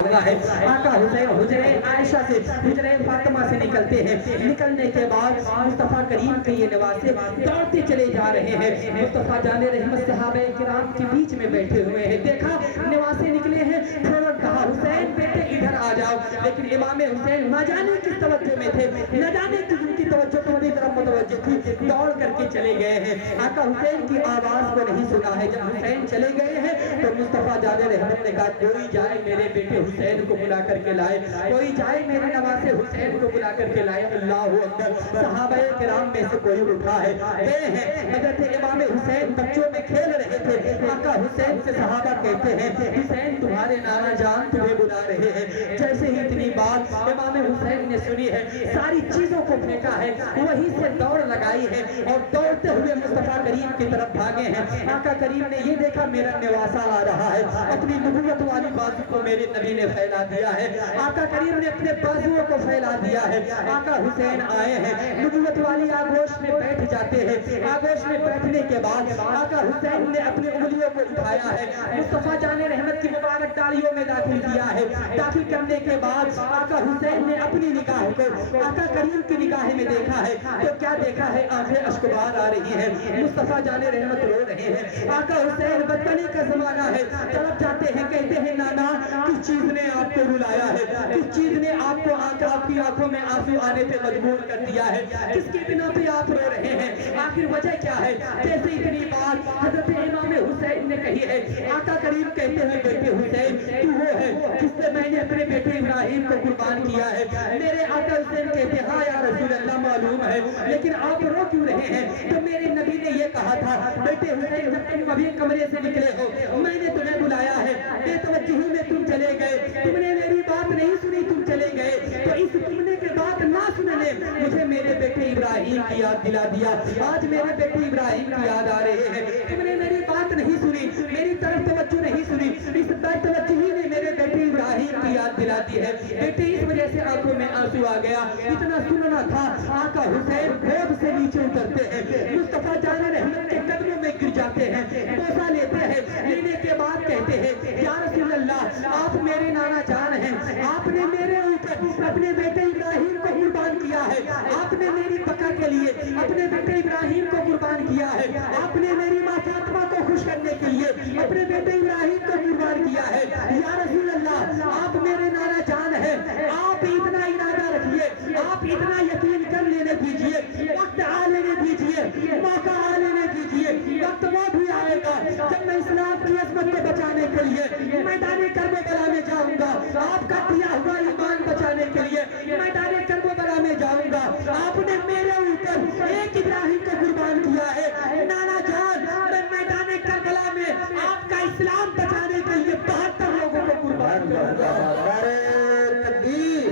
ہے آقا حسین حجرے عائشہ سے حجرے فاطمہ سے نکلتے ہیں. نکلنے کے بعد مصطفیٰ کریم کے یہ نواسے دوڑتے چلے جا رہے ہیں. مصطفیٰ جان رحمت صحابہ کرام کے بیچ میں بیٹھے ہوئے ہیں. دیکھا نواسے نکلے ہیں, فوراً کہا حسین بیٹے ادھر آ جاؤ. لیکن امام حسین نہ جانے کس توجہ میں تھے, نہ جانے کہ ان کی توجہ کتنی طرف متوجہ تھی, دوڑ کر کے چلے گئے ہیں. آقا حسین کی آواز کو نہیں سنا ہے. جب حسین چلے گئے ہیں تو مصطفیٰ جان رحمت نے کہا کوئی جائے میرے بیٹے حسین کو بلا کر کے لائے, کوئی جائے میرے نواسے حسین کو بلا کر کے لائے. اللہ اکبر. صحابہ کرام میں سے کوئی اٹھا ہے, یہ ہے حضرت امام حسین بچوں میں کھیل رہے تھے. آقا حسین سے صحابہ کہتے ہیں حسین تمہارے نانا جان تمہیں بلا رہے ہیں. جیسے ہی اتنی بات امام حسین نے سنی ہے, ساری چیزوں کو پھینکا ہے, وہیں سے دوڑ لگائی ہے اور دوڑتے ہوئے مصطفیٰ کریم کی طرف بھاگے ہیں. آقا کریم نے یہ دیکھا میرا نواسا آ رہا ہے, اپنی نبوت والی بازو کو میرے نبی نے پھیلا دیا ہے. آقا کریم نے اپنے بازوؤں کو پھیلا دیا ہے. آقا حسین آئے ہیں, نبوت والی آگوش میں بیٹھ جاتے ہیں. آگوش میں بیٹھنے کے بعد آقا حسین نے اپنی انگلیوں کو اٹھایا ہے, مصطفیٰ جان رحمت کی مبارک داڑھیوں میں داخل کیا ہے. داخل کرنے کے بعد آقا حسین نے اپنی نگاہ کو آقا کریم کی نگاہ میں دیکھا ہے. تو کیا دیکھا ہے, آنکھیں اشکبار آ رہی ہیں, مصطفیٰ جان رحمت رو رہے ہیں. آقا حسین بدتنی کا زمانہ ہے, طرف جاتے ہیں, کہتے ہیں نانا کس چیز نے آپ کو رلایا ہے, کس چیز نے آپ کو آپ کی آنکھوں میں آنسو آنے پہ مجبور کر دیا ہے, کس کی بنا پہ آپ رو رہے ہیں, آخر وجہ کیا ہے. جیسے اتنی بات حضرت امام حسین نے کہی ہے, آقا کریم کہتے ہیں بیٹے حسین تو وہ ہے جس سے میں نے اپنے بیٹے ابراہیم کو قربان کیا ہے. میرے آقا حسین کہتے ہاں یا رسول اللہ معلوم ہے, لیکن آپ رو کیوں رہے ہیں. تو میرے نبی نے یہ کہا تھا بیٹے حسین جب تم ابھی کمرے سے نکلے ہو میں نے تمہیں بلایا ہے, بے توجہی میں تم چلے گئے, تم نے میری بات نہیں سنی, تم چلے گئے. تو اس سننے کے بعد نہ سننے مجھے میرے بیٹے ابراہیم کی یاد دلا دیا. آج میرے بیٹے ابراہیم کی یاد آ رہے ہیں. تم نے میری بات نہیں سنی, میری طرف توجہ نہیں سنی, اس بے توجہی نے میرے بیٹے ابراہیم کی یاد دلا دی ہے. بیٹے اس وجہ سے آنکھوں میں آنسو آ گیا. اتنا سننا تھا. آقا حسین گود سے نیچے اترتے ہیں, مصطفیٰ جان رحمت کے قدموں میں گر جاتے ہیں, بوسہ لیتے ہیں. لینے کے بعد کہتے ہیں یا رسول اللہ آپ میرے نانا جان ہیں, آپ نے میرے اوپر اپنے بیٹے ابراہیم کو قربان کیا ہے, آپ نے میری بقا کے لیے اپنے بیٹے ابراہیم کو قربان کیا ہے, آپ نے میری ماں فاطمہ کو خوش کرنے کے لیے اپنے بیٹے ابراہیم کو قربان کیا ہے. یا رسول اللہ آپ میرے نانا جان ہیں, آپ اتنا ارادہ رکھیے, آپ اتنا یقین کر لینے دیجئے, وقت آ لینے دیجئے, موقع آ لینے دیجئے. وقت وہ بھی آئے گا جب میں اسلام کی عظمت کو بچانے کے لیے میدان کربلا میں جاؤں گا, آپ کا دیا ہوا ایمان بچانے کے لیے میدان کربلا میں جاؤں گا. آپ نے میرے اوپر ایک ابراہیم کو قربان کیا ہے, نانا جان میں میدان کربلا میں آپ کا اسلام بچانے کے لیے 72 لوگوں کو قربان کروں گا. نعرہ تکبیر,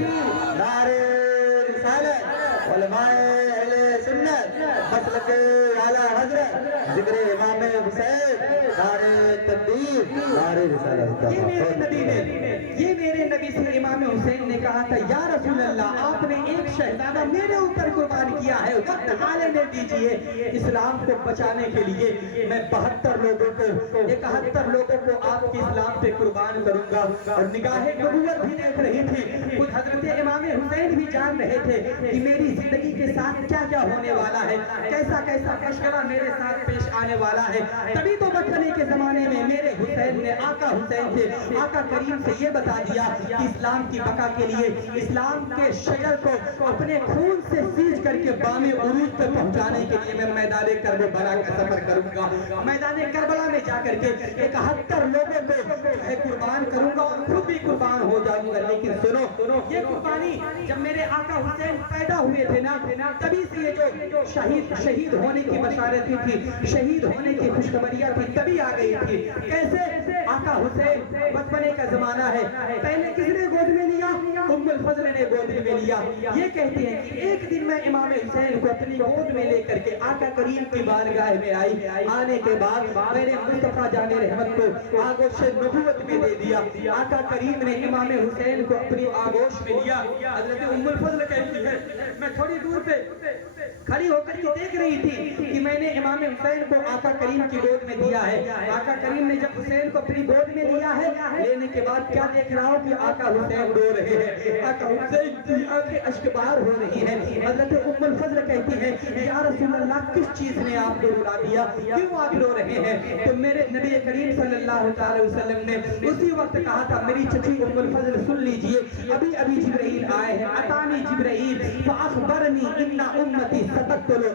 نعرہ رسالت, علماء اہل سنت, مسلک اعلیٰ حضرت ذکر امام حسین, نعرہ تکبیر, نعرہ رسالت. یہ میرے نبی سے امام حسین نے کہا تھا یا رسول اللہ آپ نے ایک شہزادہ میرے اوپر قربان کیا ہے, وقت حالے میں دیجئے, اسلام کو بچانے کے لیے میں 72 لوگوں کو 71 لوگوں کو آپ کے اسلام پہ قربان کروں گا. اور نگاہ نبوت بھی دیکھ رہی تھی, خود حضرت امام حسین بھی جان رہے تھے کہ میری زندگی کے ساتھ کیا کیا ہونے والا ہے, کیسا کیسا مشغلہ میرے ساتھ پیش آنے والا ہے. تبھی تو بچپنے کے زمانے میں میرے حسین نے آقا حسین سے آقا کریم سے یہ بتا دیا کہ اسلام کی بقا کے لیے اسلام کے شجر کو اپنے خون سے سیچ کر کے بام عروج پہ پہنچانے کے لیے میں میدان کربلا کا سفر کروں گا. میدان کربلا میں جا کر کے 71 لوگوں کو قربان کروں گا اور خود بھی قربان ہو جاؤں گا. لیکن سنو, یہ قربانی جب میرے آقا حسین پیدا ہوئے تھے نا, تبھی سے یہ جو شہید ہونے کی بشارتیں تھی, شہید ہونے کی خوشخبریاں تھی, تبھی آ گئی تھی. کیسے آقا حسین بچپنے کا زمانہ ہے, پہلے کس نے گود میں لیا, ام الفضل نے گود میں لیا. یہ کہتے ہیں کہ ایک دن میں امام حسین کو اپنی گود میں لے کر کے آقا کریم کی بارگاہ میں آئی. آنے کے بعد میں نے مصطفیٰ جان رحمت کو آگوش نبوت میں دے دیا. آقا کریم نے امام حسین کو اپنی آگوش میں لیا. حضرت ام الفضل کہتی ہے میں تھوڑی دور پہ खड़ी होकर के देख रही थी कि मैंने इमाम हुसैन को आका करीम की गोद में दिया है। आका करीम ने जब हुसैन को अपनी गोद में लिया है, लेने के बाद क्या देख रहा हूँ कि आका हुसैन रो रहे हैं, आका हुसैन की आंखें अश्कबार हो रही है। हजरत उम्मुल फज़ल कहती है, या रसूल अल्लाह, किस चीज ने आपको रुला दिया, क्यों आप रो रहे हैं? तो मेरे नबी करीम सल्लल्लाहु अलैहि वसल्लम ने उसी वक्त कहा था, मेरी चची उम्मुल फज़ल सुन लीजिए, अभी अभी जिब्राइल आए हैं, अतानी जिब्राइल फअखबरनी इन्ना उम्मती सतक़तुलु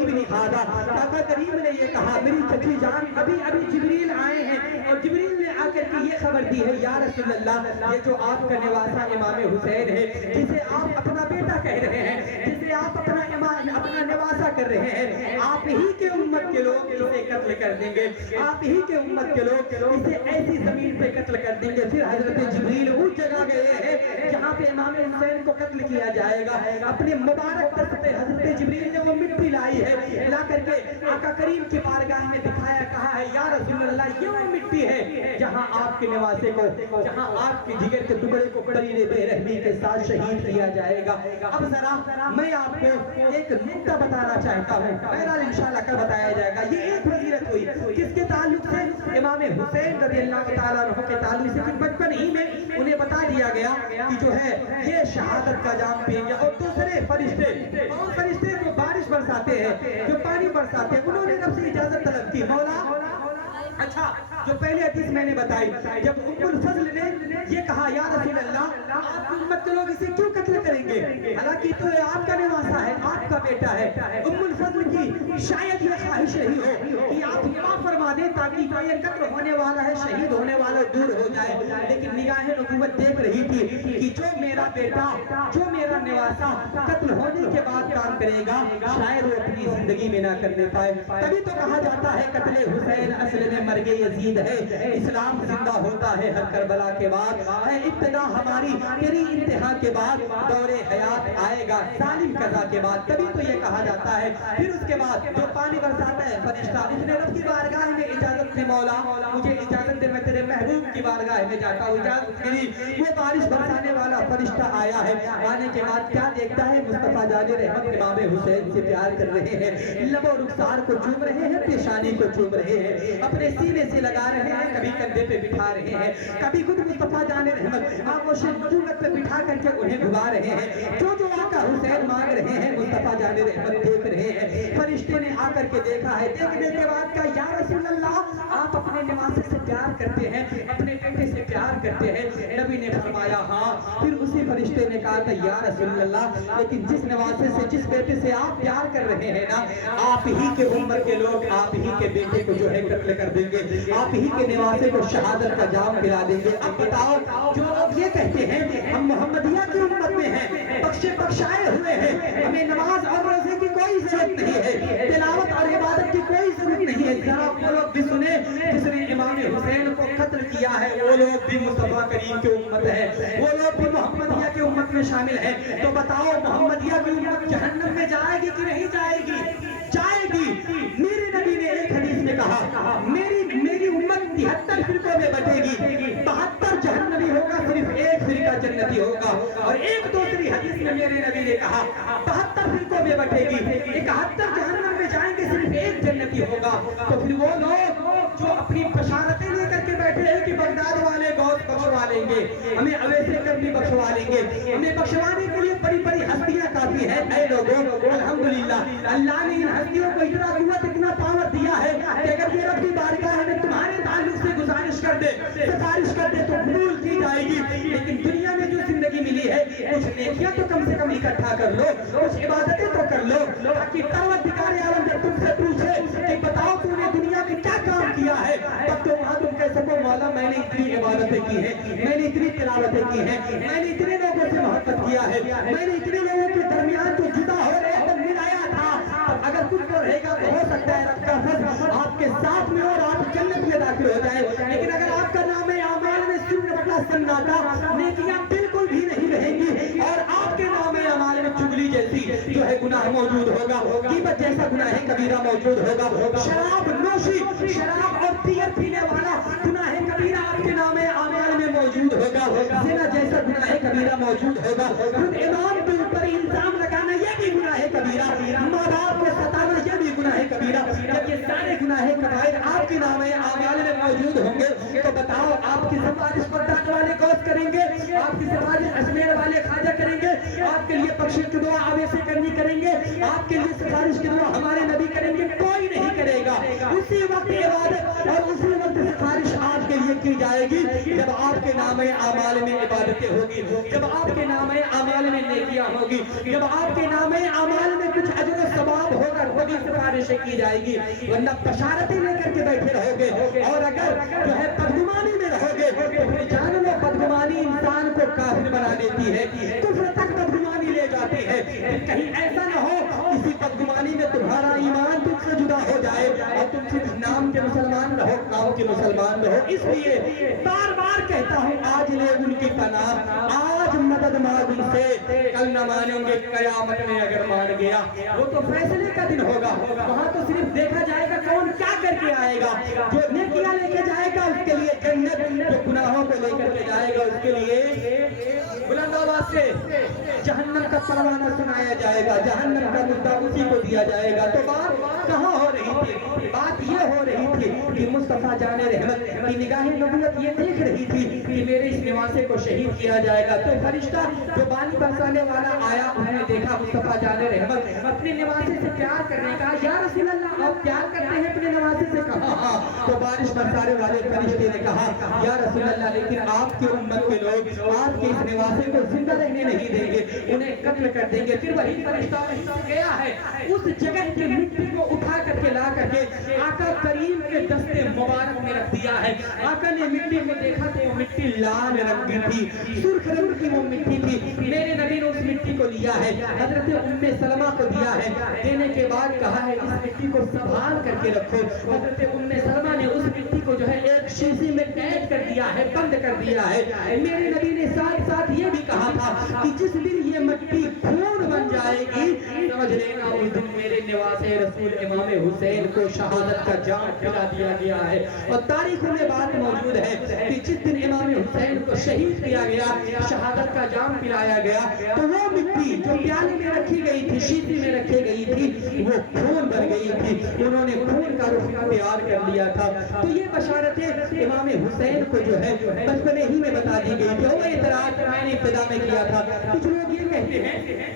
इब्नी हादा। आका करीम ने ये कहा, मेरी चची जान, अभी अभी जिब्रील आए हैं और जिब्रील ने आकर के ये खबर दी है, या रसूल अल्लाह, ये जो आपका निवासा इमाम हुसैन है, जिसे आप अपना बेटा कह रहे हैं, जिसे आप अपना निवासा कर रहे हैं, आप ही के उम्मत के लोग इसे कत्ल कर देंगे, आप ही के उम्मत के लोग इसे ऐसी जमीन पे कत्ल कर देंगे। फिर हजरत जिब्रील उस जगह गए हैं जहाँ पे इमाम हुसैन को कत्ल किया जाएगा। अपने मुबारक दस्त पे हजरत जिब्रील ने वो मिट्टी लाई है, ला करके आका करीम की बारगाह में दिखाया, कहा है, या रसूल अल्लाह, ये वो मिट्टी है जहाँ आपके निवासे को, जहाँ आपके जिगर के टुकड़े को करीने बेरहमी के साथ शहीद किया जाएगा। अब जरा मैं आपको एक नुक्ता बताना चाहता हूँ, बहरहाल इंशाल्लाह कल बताया जाएगा। ये एक फजीलत हुई किसके ताल्लुक से? इमाम हुसैन रज़ियल्लाहु ताला अन्हु के ताल्लुक से। बचपन ही में उन्हें बता दिया गया कि जो है ये शहादत का जाम पिएंगे। और दूसरे फरिश्ते, कौन फरिश्ते? जो बारिश बरसाते हैं, जो पानी बरसाते हैं, उन्होंने रब से इजाजत तलब की, मौला। अच्छा, जो पहले हदीस मैंने बताई, जब उम्मुल फज़ल ने ये कहा, या रसूल अल्लाह, आपकी उम्मत के लोग इसे क्यों कत्ल करेंगे, हालांकि तो आपका निवासा है, आपका बेटा है। उम्मुल फज़ल की शायद ये ख्वाहिश रही हो कि आप माफ फरमा दें ताकि जो ये कत्ल होने वाला है, शहीद होने वाला दूर हो जाए, लेकिन निगाहें नबूवत देख रही थी कि जो मेरा बेटा, जो मेरा निवासा कत्ल होने के बाद काम करेगा, शायद वो अपनी जिंदगी में ना करने पाए। तभी तो कहा जाता है, कत्ले हुसैन असल में मर्गे यजीद है, इस्लाम जिंदा होता है हर करबला के बाद, है इब्तिदा हमारी तेरी इंतहा के बाद, दौरे हयात आएगा सालिम कज़ा के बाद। तभी तो ये कहा जाता है। फिर उसके बाद जो पानी बरसाता है फरिश्ता, उसने रब की बारगाह में इजाजत दी, मौला मुझे इजाजत दे, मैं तेरे महबूब की बारगाह में जाता हूँ, इजाजत मिली। वो बारिश बरसाने वाला फरिश्ता आया है, आने के बाद क्या देखता है? मुस्तफा जाने रहमत इमाम हुसैन से प्यार कर रहे हैं, लबो रुखसार को चूम रहे हैं, पेशानी को चूम रहे हैं, अपने सीने से लगा रहे हैं, कभी कंधे पे बिठा रहे हैं, कभी खुद मुस्तफा जाने रहमत आगोश नबूवत पे बिठा करके उन्हें घुमा रहे हैं। जो जो आका हुसैन मांग रहे हैं, मुस्तफा जाने रहमत देख रहे हैं। फरिश्ते ने आकर के देखा है, देखने के बाद का, या रसूल अल्लाह, आप अपने निवासे से प्यार करते हैं, अपने बेटे से प्यार करते हैं? नबी ने फरमाया, हाँ। फिर उसी फरिश्ते ने कहा था, या रसूल अल्लाह, लेकिन जिस निवासे से, जिस बेटे से आप प्यार कर रहे हैं ना, आप ही के उम्र के लोग आप ही के बेटे को जो है कत्ल कर देंगे, आप ही के निवासे को शहादत का जाम पिला देंगे। अब बताओ, जो लोग ये कहते हैं हम मोहम्मदिया की उम्मत में हैं, बख्शे बख्शाए हुए हैं, हमें नमाज और रोजे की कोई जरूरत नहीं है, तिलावत और इबादत की कोई जरूरत नहीं है, जरा वो लोग भी सुने जिसने इमाम हुसैन को कत्ल किया है, वो लोग भी मुस्तफा करीम की उम्मत है, वो लोग भी मोहम्मदिया की उम्मत में शामिल है। तो बताओ, मोहम्मदिया की उम्मत जहन्नम में जाएगी कि नहीं जाएगी? जाएगी। मेरे नबी ने एक हदीस में कहा, मेरी उम्मत 73 फिरकों में बटेगी, 72 जहन्नमी होगा, सिर्फ एक फिरका जन्नती होगा। और एक दूसरी हदीस में मेरे नबी ने कहा, 72 फिरकों में बटेगी, 71 जहन्नम में जाएंगे, सिर्फ एक जन्नती होगा। तो फिर वो लोग जो अपनी बशारतें लेकर के बैठे हैं कि बगदाद वाले गौस बख्शवा लेंगे, हमें अवैसे करनी बख्शवा लेंगे, हमें बख्शवाने के लिए बड़ी बड़ी हस्तियां काफी है। ऐ लोगों, अल्हम्दुलिल्लाह, अल्लाह ने इन हस्तियों को इतना कुव्वत, इतना पावर दिया है कि अगर ये रब की बारगाह में तुम्हारे ताल्लुक से गुजारिश कर दे, सिफारिश कर दे, तो कबूल की जाएगी। लेकिन दुनिया में जो जिंदगी मिली है, कुछ नेकियां तो कम से कम इकट्ठा कर लो, कुछ इबादतें तो कर लो, ताकि परवरदिगार आलम जब तुमसे पूछे कि बताओ तूने दुनिया में क्या काम किया है, तब तो वहां तुम कह सको, मौला मैंने इतनी इबादतें की है, मैंने इतनी तिलावतें की है, मैंने इतने लोगों से मोहब्बत किया है, मैंने इतने लोगों के दरमियान जो जुदा हो रहे हैं मिलाया था। अगर कुछ तो रहेगा तो हो सकता है रब का फज़ल आपके साथ में और आप जन्नत में दाखिल हो जाए। लेकिन अगर आपका नाम है आमाल में सन्नाटा, नेकियां बिल्कुल भी नहीं रहेंगी, और आपके नाम है अमाल में चुगली जैसी जो है गुनाह मौजूद होगा, ग़ीबत जैसा गुनाह कबीरा मौजूद होगा, शराब नोशी, शराब और बियर पीने वाला गुनाह कबीरा आपके नाम है आमाल में मौजूद होगा, ज़िना जैसा गुनाह कबीरा मौजूद होगा, खुद इमाम के ऊपर इल्जाम लगाना ये भी गुनाह कबीरा, जब ये सारे गुनाह कबाइर आपके नाम आमाल में मौजूद होंगे तो बताओ आपकी सिफारिश बरदाने वाले गौस करेंगे, आपकी सिफारिश अजमेर वाले खाजा करेंगे, आपके लिए बख्शिश की दुआ अवैसे करनी करेंगे, आपके लिए सिफारिश की दुआ हमारे नबी करेंगे? कोई नहीं करेगा। उसी वक्त इबादत और उसी वक्त सिफारिश आपके लिए की जाएगी जब आपके नाम आमाल में इबादतें होगी, जब आपके नाम आमाल में नेकियां होगी, जब आपके नाम आमाल में कुछ अजर सवाब होगा तभी सिफारिशें की जाएगी, वरना बशारतें लेकर के बैठे रहोगे। और अगर जो है बदगुमानी में रहोगे तो फिर जान लो बदगुमानी इंसान को काफिर बना देती है, कुफ्र तक बदगुमानी ले जाती है। कहीं ऐसा न हो किसी बदगुमानी में तुम्हारा ईमान तुमसे जुदा हो जाए और तुम सिर्फ नाम के मुसलमान रहो, नाम के मुसलमान रहो। इसलिए बार बार कहता हूँ आज ले उनकी पनाह, आज मदद मांग उनसे, कल न मानेंगे कयामत में अगर मान गया। वो तो फैसले का दिन होगा, वहाँ तो सिर्फ देखा जाएगा कौन क्या करके आएगा। जो नेकियां लेके जाएगा उसके लिए जन्नत, जो गुनाहों को लेकर के जाएगा उसके लिए बुलंद आवाज से जहन्नम का परवाना सुनाया जाएगा, जहन्नम का मुद्दा उसी को दिया जाएगा। तो बात कहाँ हो रही थी? बात ये हो रही थी कि मुस्तफा जाने रहमत की निगाहें नबूवत ये देख रही थी कि मेरे इस निवासे को शहीद किया जाएगा। तो फरिश्ता जो बानी बरसाने वाला आया, उन्होंने देखा मुस्तफा जाने रहमत अपने निवासे से प्यार करने का, या रसूल अल्लाह आप प्यार करते हैं अपने निवासे से? कहा हाँ। तो बारिश बरसाने वाले फरिश्ते ने कहा या रसूल अल्लाह लेकिन आपकी उम्मत के लोग आपके इस निवासे को जिंदा रहने नहीं देंगे, उन्हें कत्ल कर देंगे। फिर वही फरिश्ता गया है उस जगह की मिट्टी को उठा करके ला करके आका करीम के दस्ते मुबारक में रख दिया है। आका ने मिट्टी को देखा तो वो मिट्टी लाल रंग की थी, सुर्ख रंग की वो मिट्टी थी। मेरे नबी ने उस मिट्टी को लिया है, हजरत उम्मे सलमा को दिया है। देने के बाद कहा है इस मिट्टी को संभाल करके रखो। हजरत उम्मे सलमा ने उस मिट्टी को जो है एक शीशी में कैद कर दिया है, बंद कर दिया है। मेरे नबी ने साथ साथ ये भी कहा था कि जिस दिन ये मिट्टी खून बन जाएगी समझ लेना उस दिन मेरे निवासे रसूल इमाम हुसैन को शहादत का जाम पिला दिया गया है। और तारीखों में बात मौजूद है कि जिस दिन इमाम हुसैन को शहीद किया गया, शहादत का जाम पिलाया गया, तो वो मिट्टी जो प्याले में रखी गई थी, शीशी में रखी गई थी, वो खून बन गई थी। उन्होंने खून का रुख तैयार कर लिया था। तो ये बशारतें इमाम हुसैन को जो है बचपने ही में बता दी गई थी। वो इतराज मैंने इब्तिदा में किया था। कुछ लोग ये कहते हैं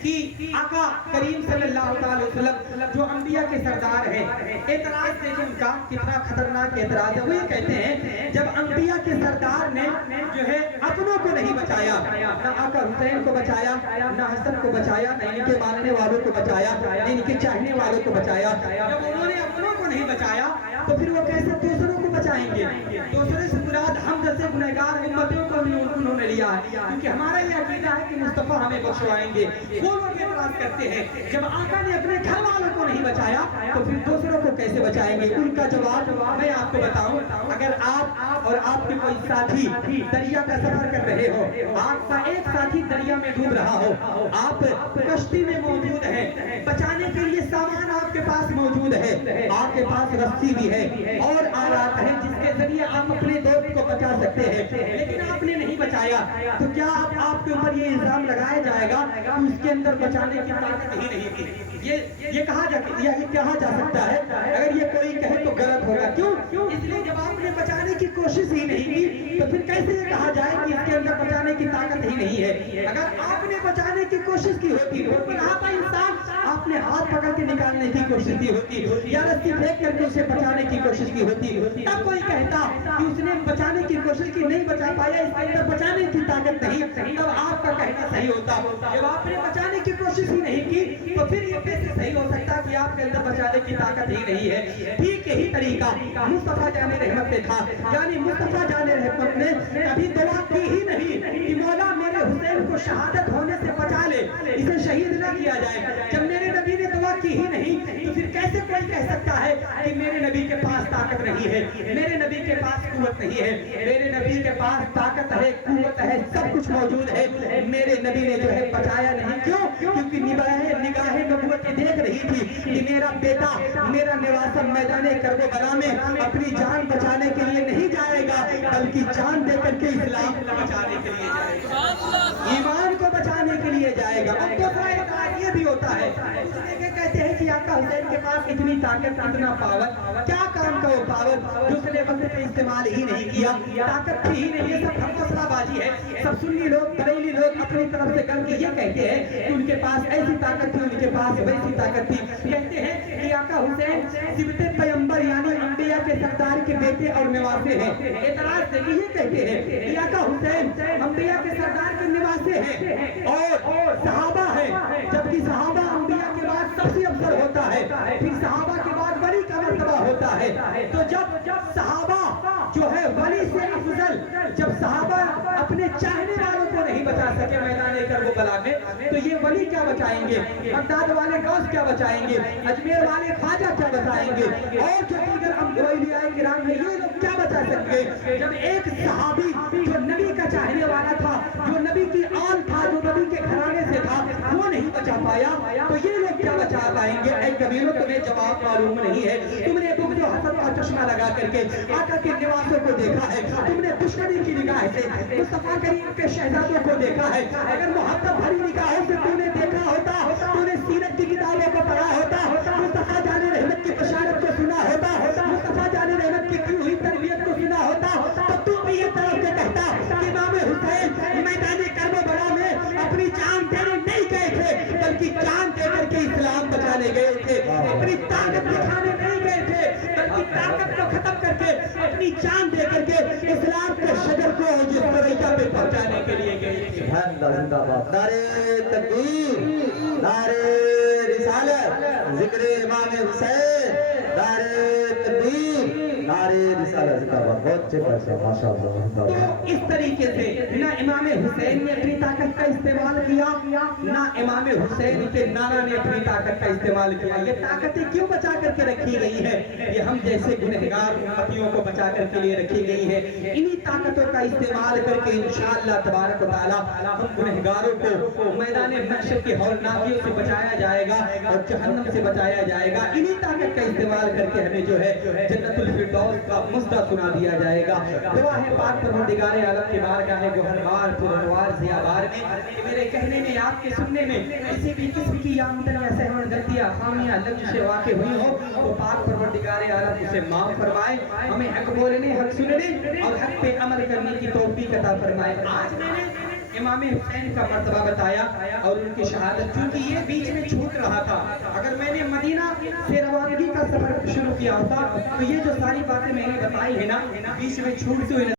कि आका करीम सल्लल्लाहु अलैहि वसल्लम जो अंबिया के सरदार हैं, एतराज देखिए उनका कितना खतरनाक एतराज है। वो ये कहते हैं जब अंबिया के सरदार ने जो है अपनों को नहीं बचाया, ना आका हुसैन को बचाया, ना हसन को बचाया, ना इनके मानने वालों को बचाया, ना इनके चाहने वालों को बचाया, जब उन्होंने अपनों को नहीं बचाया तो फिर वो कैसे दूसरों को बचाएंगे? दूसरे से मुराद हम जैसे गुनहगार उम्मतों को भी उन्होंने लिया है, क्योंकि हमारा ये अकीदा है कि मुस्तफा हमें बख्शवाएंगे। वो लोग एतराज करते हैं जब आका ने अपने घर वालों को नहीं बचाया तो फिर दूसरों को कैसे बचाएंगे? उनका जवाब मैं आपको बताऊं, अगर आप और आपके कोई साथी दरिया का सफर कर रहे हो, आपका एक साथी दरिया में डूब रहा हो, आप कश्ती में मौजूद हैं, बचाने के लिए सामान आपके पास मौजूद है, आपके पास रस्सी भी है और आलात है जिसके जरिए आप अपने दोस्त को बचा सकते हैं, लेकिन आपने नहीं बचाया, तो क्या आपके ऊपर ये इल्जाम लगाया जाएगा कि उसके अंदर बचाने की ताकत ही नहीं थी? ये कहा जा सकता है। अगर ये कोई कहे तो गलत होगा। क्यों? इसलिए जब आपने बचाने की कोशिश ही नहीं की तो फिर कैसे ये कहा जाए कि इसके अंदर बचाने की ताकत ही नहीं है? अगर आपने बचाने की कोशिश की होती तो यहाँ पर इंसान आपने हाथ पकड़ के निकालने की कोशिश की होती या रस्सी फेंक करके उसे बचाने की कोशिश की होती, तब कोई कहता कि उसने बचाने की कोशिश की, नहीं बचा पाया, इसके अंदर बचाने की ताकत नहीं, तब आपका कहना सही होता। जब आपने बचाने की कोशिश ही नहीं की तो फिर ये कैसे सही हो सकता कि आपके अंदर बचाने की ताकत ही नहीं है? ठीक यही तरीका मुस्तफा जाने रहमत ने था, यानी मुस्तफा जाने रहमत ने कभी दुआ की ही नहीं कि मौला मेरे हुसैन को शहादत होने से बचा ले, इसे शहीद न किया जाए। जब मेरे नबी ने दुआ की ही नहीं तो फिर कैसे कोई कह सकता है कि मेरे नबी के पास ताकत नहीं है, मेरे नबी के पास कुव्वत नहीं है? मेरे नबी के पास ताकत है, कुव्वत है, सब कुछ मौजूद है, मेरे नबी ने जो है बचाया नहीं। क्यों? क्योंकि निगाहें नबूवत देख रही थी कि मेरा बेटा, मेरा निवासा मैदाने करबला में अपनी जान बचाने के लिए नहीं जाएगा, बल्कि जान देकर के इस्लाम को बचाने के लिए जाएगा, ईमान को बचाने के लिए दिया जाएगा। और दूसरा इकरार ये भी होता है, दूसरे के कहते हैं कि आका हुसैन के पास इतनी ताकत, इतना पावर, क्या काम का वो पावर जो उसने वक्त पे इस्तेमाल ही नहीं किया, ताकत थी ही नहीं। ये सब हौसलाबाजी है। सब सुन्नी लोग, बरेली लोग अपनी तरफ से करके ये कहते हैं कि उनके पास ऐसी ताकत थी, उनके पास वैसी ताकत थी। कहते हैं कि आका हुसैन सिबते पैगंबर यानी अंबिया के सरदार के बेटे और निवासे हैं। एतराज से ये कहते हैं कि आका हुसैन अंबिया के सरदार के निवासे हैं और सहाबा है, जबकि सहाबा अंबिया के बाद सबसे अफजल होता है, फिर सहाबा के बाद वली का मर्तबा होता है। तो जब सहाबा जो है वली से अफजल, जब सहाबा अपने चाहने वालों को नहीं बचा सके मैदान करबला में, तो ये वली क्या बचाएंगे? बगदाद वाले गौस क्या बचाएंगे? अजमेर वाले ख्वाजा क्या बचाएंगे? और जो दीगर औलियाए किराम है, ये लोग क्या बचा सकेंगे? जब एक सहाबी जो नबी का चाहने वाला था, जो नबी की आल था, जो नबी के घराने से था, वो नहीं बचा पाया, तो ये लोग क्या बचा पाएंगे? ऐ कबीरों, तुम्हें जवाब मालूम नहीं है। तुमने बुग़्ज़ और हसद का चश्मा लगा करके आका के निवासों को देखा है, तुमने दुश्मनी की निगाह से मुस्तफा करीम के शहजादों को देखा है। अगर मोहब्बत भरी निगाहों से तूने देखा होता, तूने सीरत की किताबों को पढ़ा होता, मुस्तफा जाने रहमत की बशारत को सुना होता, मुस्तफा जाने रहमत की की हुई तरबियत को सुना होता, तो तू भी ये तरफ से कहता कि इमाम हुसैन मैदान करबला में अपनी जान देने नहीं गए थे, बल्कि जान देकर के इस्लाम बचाने गए थे। अपनी ताकत दिखाने नहीं गए थे, बल्कि ताकत को खत्म करके अपनी जान दे करके इस्लाम के शजर को जिस तरह पे पहुंचाने के लिए गए थे। जिंदाबाद। नारे तकबीर, नारे रिसालत, जिक्र इमाम हुसैन, नारे तकबीर, नारे रिसालत, जिंदाबाद। बहुत अच्छे पैसे, माशाअल्लाह। तो इस तरीके से ना इमाम हुसैन ने अपनी ताकत का इस्तेमाल किया, ना इमाम हुसैन के नाना ने अपनी ताकत का इस्तेमाल किया। ये ताकतें क्यों बचा करके रखी गई है? ये हम जैसे गुनहगार उम्मतियों को बचा करके लिए रखी गई है। इन्हीं ताकतों का इस्तेमाल करके इंशाअल्लाह तबारक व तआला हम गुनहगारों को मैदान महशर के हौलनाकियों से बचाया जाएगा और जहन्नम से बचाया जाएगा। इन्हीं ताकत का इस्तेमाल करके हमें जो है जन्नतुल फिरदौस का मुस्दा सुना दिया जाएगा। दुआ है पाक परवरदिगार आलम की बारगाह में गुहरबार पुरनवार ज़ियाबार में कि मेरे कहने में, आपके सुनने में किसी भी किस्म की आमदन या सहमन गलतियां, खामियां, लफ्ज़ वाक़ई हुई हो तो पाक परवरदिगार आलम उसे माफ फरमाए, हमें हक बोलने, हक सुनने और हक पे अमल करने की तौफीक अता फरमाए। आज मैंने इमाम हुसैन का मर्तबा बताया और उनकी शहादत, क्योंकि ये बीच में छूट रहा था। अगर मैंने मदीना से रवानगी का सफर शुरू किया होता तो ये जो सारी बातें मैंने बताई है ना, बीच में छूटती हुई